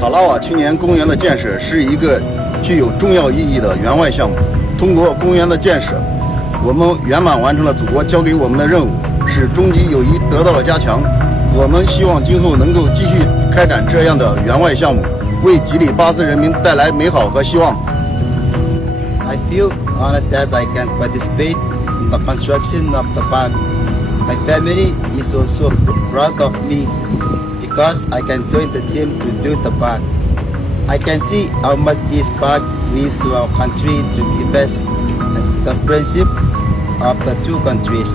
卡拉瓦青年公园的建设是一个具有重要意义的园外项目。通过公园的建设，我们圆满完成了祖国交给我们的任务，使中吉友谊得到了加强。我们希望今后能够继续开展这样的园外项目，为吉里巴斯人民带来美好和希望。I feel honored that I can participate in the construction of the park. My family is also proud of me because I can join the team to do the park. I can see how much this park means to our country to keep us the friendship of the two countries.